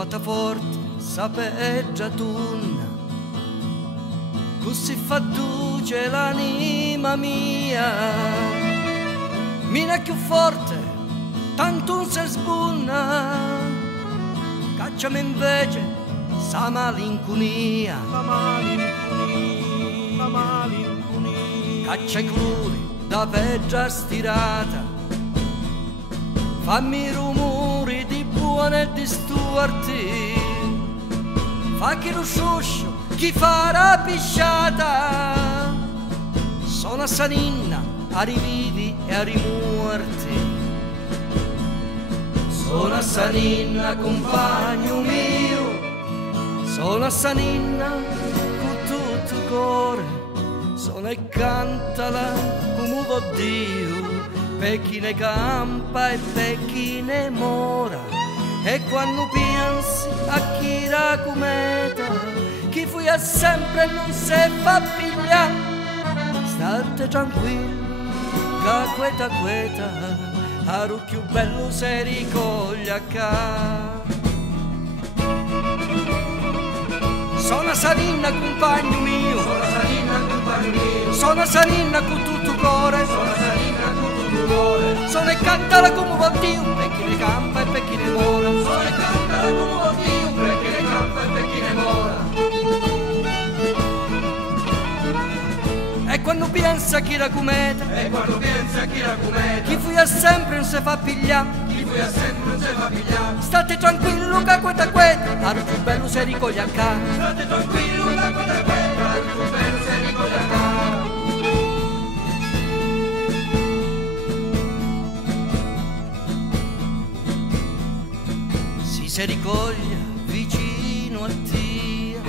batta forte, sapeggia tunna, così fa duce l'anima mia. Mina più forte, tanto non si sbunna, cacciami invece sa malincunia. Caccia i cluri da peggia stirata, fammi rumori di buone e di stuarti, fa chi lo scioscio, chi farà pisciata. Sono a Saninna, a rivivi e a rimuorti. Sono a Saninna, compagno mio, sono a Saninna con tutto il cuore. Sono e cantala come vuol Dio, per chi ne campa e per chi ne mora. E quando pensi a chi racumeta, chi fu a sempre non si fa pigliare, state tranquilli, che queta queta, a più bello se ricoglie a casa. Sono a Saninna, compagno mio, sono a Saninna, compagno mio, sono a Saninna con tutto il cuore, sono a Saninna con tutto il cuore. Sono e cantala come vuol Dio, per chi ne campa e per chi ne mora. Sono e cantala come vuol Dio, per chi ne campa e per chi ne mora. E quando pensa a chi racumeta, e quando pensa a chi racumeta, chi fu a sempre non si fa pigliare, chi fu a sempre non si fa pigliare. State tranquillo che queta queta, a più bello se ricoglie a casa. State tranquillo che queta queta, a più bello se ricoglie a casa. Si ricoglie vicino a te,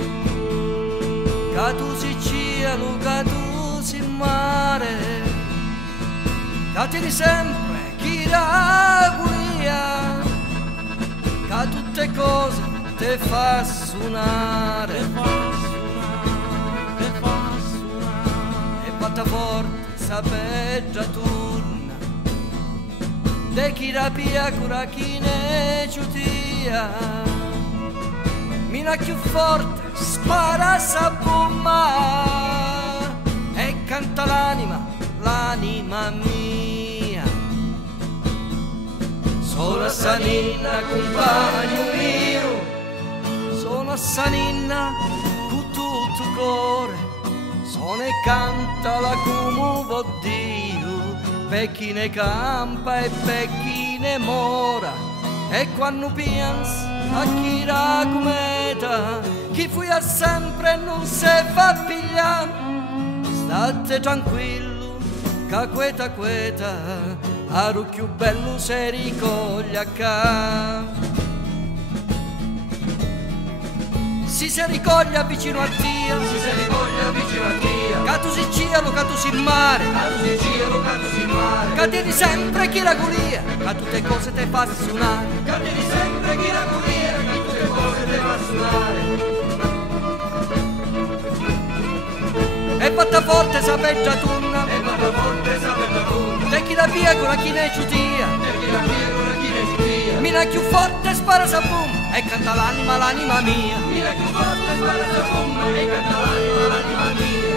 che tu si cielo, che tu si mare, che tieni sempre chi raguria, che tutte cose te fa suonare, e batta forte sapeggia turna, de chi rapia cura chi ne ciutia. Mina più forte, spara sa bomba e canta l'anima, l'anima mia. Sono a Saninna, compagno mio, sono a Saninna con tutto il cuore. Sono e cantala come vuol Dio, per chi ne campa e per chi ne mora. E quando pensi a chi racumeta, chi fu a sempre non si fa pigliare, state tranquillo che queta queta, a più bello se ricoglie a casa. Si ricoglie vicino a Dio, si ricoglie vicino a Dio, che tu si cielo, che tu si mare, che tu si cielo, che tu si mare, che tieni sempre chi ragulia, che tutte cose te fa suonare, che tieni sempre chi ragulia, che tutte cose te fa suonare. E batta forte sapeggia tunna, e batta forte sapeggia tunna, te chi la via con la chi ne ciutia, te chi la via con la chi ne ciutia. Mina più forte spara sa boom, e canta l'anima, l'anima mia. Mina più forte spara sa boom, e canta l'anima, l'anima mia.